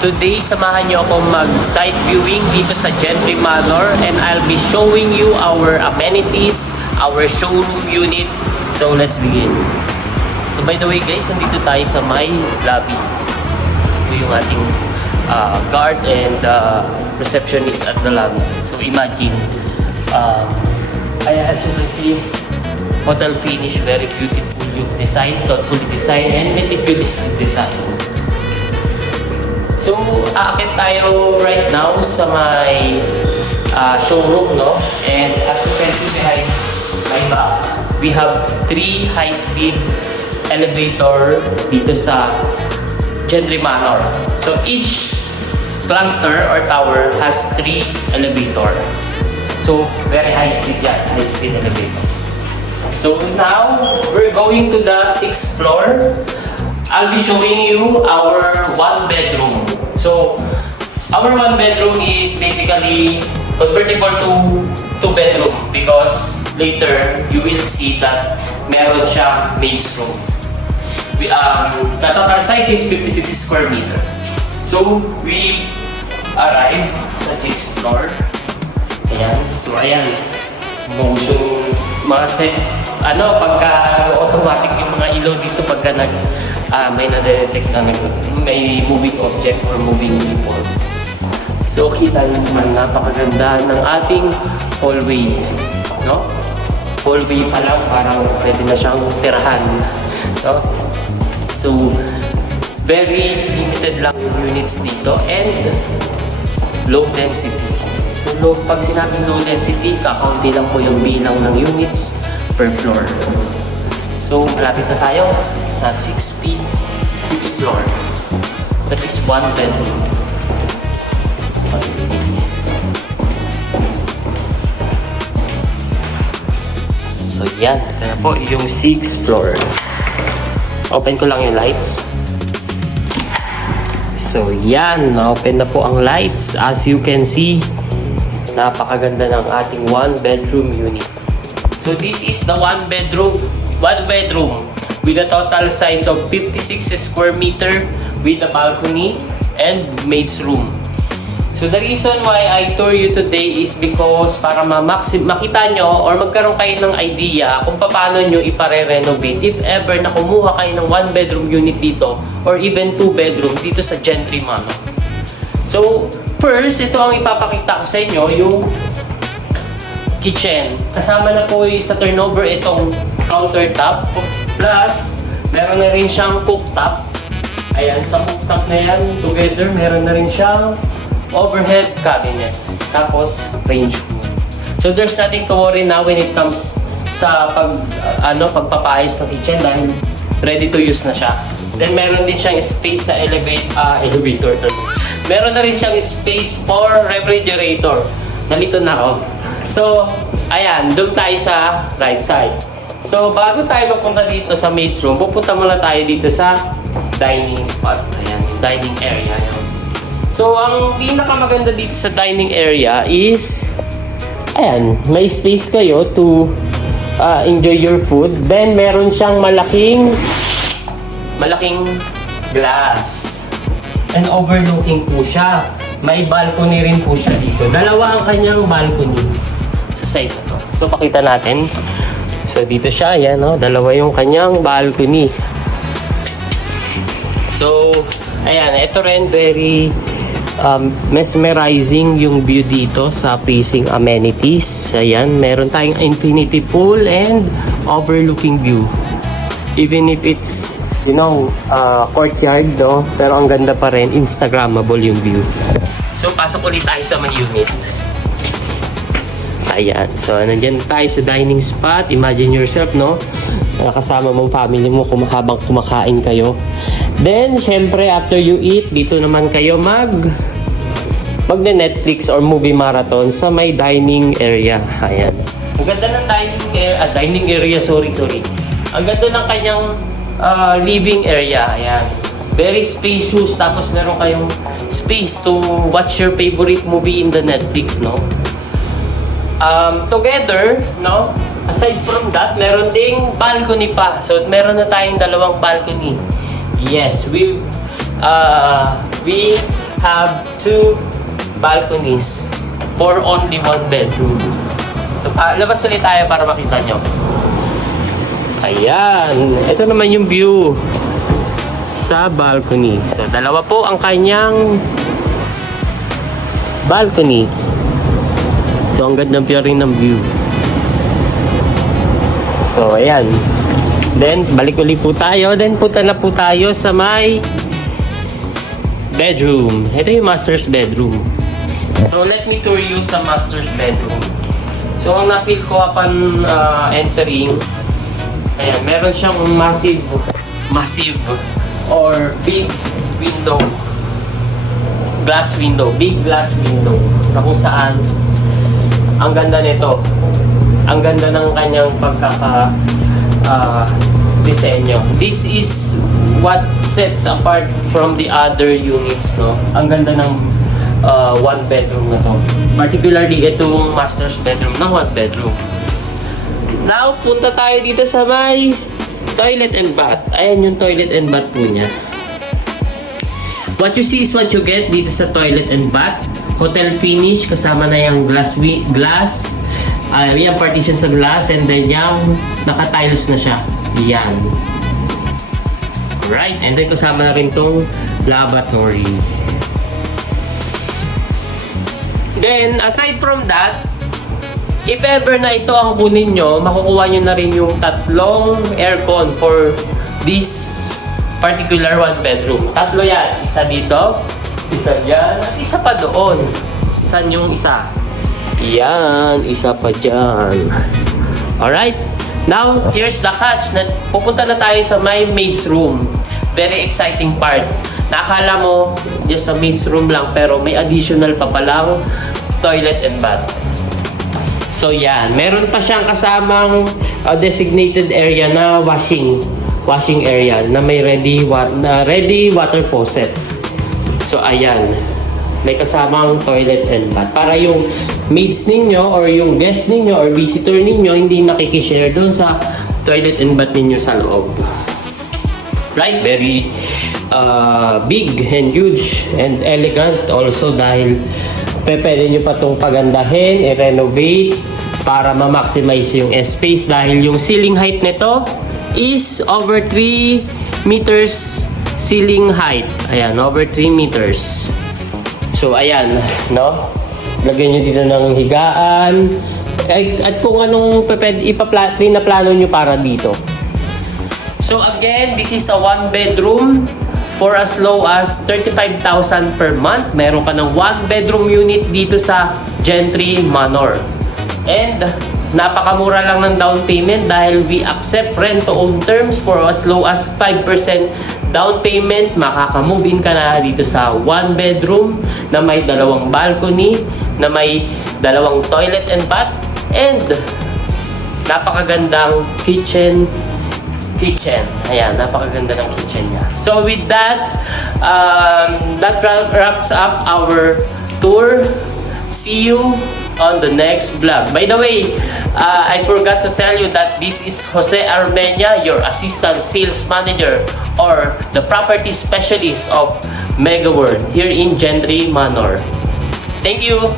Today, samahan niyo ako mag-site viewing dito sa Gentry Manor and I'll be showing you our amenities, our showroom unit. So, let's begin. So, by the way guys, nandito tayo sa my lobby. Ito yung ating guard and receptionist at the lobby. So, imagine, as you can see, hotel finish, very beautiful yung design, thoughtfully designed and meticulously designed. So, aakit tayo right now sa my showroom, no? And as you can see behind my back, we have 3 high-speed elevator dito sa Gentry Manor. So, each cluster or tower has 3 elevator. So, very high-speed yan, high-speed elevator. So, now, we're going to the 6th floor. I'll be showing you our 1 bedroom. So, our 1 bedroom is basically convertible to 2 bedroom because later you will see that meron siyang maid's room. The total size is 56 square meter. So, we arrive sa 6th floor. Ayan. So, ayan. Motion, mga sets, pagka automatic yung mga ilaw dito pagka may na-detect na may moving object or moving people. So, kita naman napakaganda ng ating hallway, no? Hallway pa lang, parang pwede na siyang tirahan, no? So, very limited lang yung units dito and low density. So, pag sinabing low density, kakaunti lang po yung bilang ng units per floor. So, malapit na tayo sa 6th floor. That is 1 bedroom. So, yan. Ito na po yung 6th floor. Open ko lang yung lights. So, yan. Na-open na po ang lights. As you can see, napakaganda ng ating 1 bedroom unit. So this is the 1 bedroom with a total size of 56 square meter with a balcony and maid's room. So the reason why I tour you today is because para makita nyo or magkaroon kayo ng idea kung paano nyo ipare-renovate if ever na kumuha kayo ng 1 bedroom unit dito or even 2 bedroom dito sa Gentry Manor. So first, ito ang ipapakita ko sa inyo, yung kitchen. Kasama na po sa turnover itong countertop. Plus, meron na rin siyang cooktop. Ayan, sa cooktop na yan, together, meron na rin siyang overhead cabinet. Tapos, range room. So, there's nothing to worry now when it comes sa pagpapaayos ng kitchen dahil ready to use na siya. Then, meron din siyang space sa elevator. Meron na rin siyang space for refrigerator. Nalito na ako. So, ayan, doon tayo sa right side. So, bago tayo magpunta dito sa maid's room, pupunta muna tayo dito sa dining spot. Ayan, dining area. Ayan. So, ang pinakamaganda dito sa dining area is, ayan, may space kayo to enjoy your food. Then, meron siyang malaking glass. And overlooking po siya. May balcony rin po siya dito. Dalawa ang kanyang balcony sa side na to. So, pakita natin. So, dito siya. Ayan, no? Dalawa yung kanyang balcony. So, ayan. Ito rin very mesmerizing yung view dito sa facing amenities. Ayan. Meron tayong infinity pool and overlooking view. Even if it's courtyard, no? Pero ang ganda pa rin, Instagrammable yung view. So, pasok ulit tayo sa my unit. Ayan. So, nandiyan tayo sa dining spot. Imagine yourself, no? Nakasama mong family mo habang kumakain kayo. Then, syempre, after you eat, dito naman kayo mag-Netflix or movie marathon sa may dining area. Ayan. Ang ganda ng dining area, sorry. Ang ganda ng kanyang living area. Ayan. Very spacious. Tapos meron kayong space to watch your favorite movie in the Netflix, no? Together, no? Aside from that, meron ding balcony pa. So, meron na tayong 2 balcony. Yes, we have 2 balconies for only 1 bedroom. So, labas ulit tayo para makita nyo. Ayan. Ito naman yung view sa balcony. So, dalawa po ang kanyang balcony. So, ang ganda rin ng view. So, ayan. Then, balik ulit po tayo. Then, punta na po tayo sa may bedroom. Ito yung master's bedroom. So, let me tour you sa master's bedroom. So, ang na-feel ko upon entering, ayan, meron siyang massive or big window. Big glass window. Na kung saan, ang ganda nito. Ang ganda ng kanyang disenyo. This is what sets apart from the other units, no? Ang ganda ng 1 bedroom na to. Particularly itong master's bedroom ng 1 bedroom. Now, punta tayo dito sa may toilet and bath. Ayan yung toilet and bath po niya. What you see is what you get dito sa toilet and bath. Hotel finish, kasama na yung glass. Yung partition sa glass, and then yung naka-tiles na siya. Yan. Right, and then kasama na rin tong lavatory. Then, aside from that, if ever na ito ang kunin nyo, makukuha nyo na rin yung 3 aircon for this particular 1 bedroom. 3 yan. Isa dito, isa dyan, at isa pa doon. Saan yung isa? Yan, isa pa dyan. Alright? Now, here's the catch. Pupunta na tayo sa my maid's room. Very exciting part. Nakakala mo, just sa maid's room lang, pero may additional pa palang toilet and bath. So yan, meron pa siyang kasamang designated area na washing area na may ready water faucet. So ayan, may kasamang toilet and bath para yung maids ninyo or yung guest ninyo or visitor ninyo hindi nakikishare doon sa toilet and bath ninyo sa loob. Right? Very big and huge and elegant also dahil pwede nyo pa itong pagandahin, i-renovate para ma-maximize yung space dahil yung ceiling height nito is over 3 meters ceiling height. Ayan, over 3 meters. So, ayan, no? Lagyan nyo dito ng higaan. At kung anong plano nyo para dito. So, again, this is a 1 bedroom for as low as 35,000 per month. Meron ka ng 1 bedroom unit dito sa Gentry Manor. And napakamura lang ng down payment dahil we accept rent-to-own terms for as low as 5% down payment. Makaka-move-in ka na dito sa 1 bedroom na may 2 balcony, na may 2 toilet and bath, and napakagandang kitchen. Ayan, napakaganda ng kitchen niya. So with that, that wraps up our tour. See you on the next vlog. By the way, I forgot to tell you that this is Jose Armenia, your assistant sales manager or the property specialist of Mega World here in Gentry Manor. Thank you!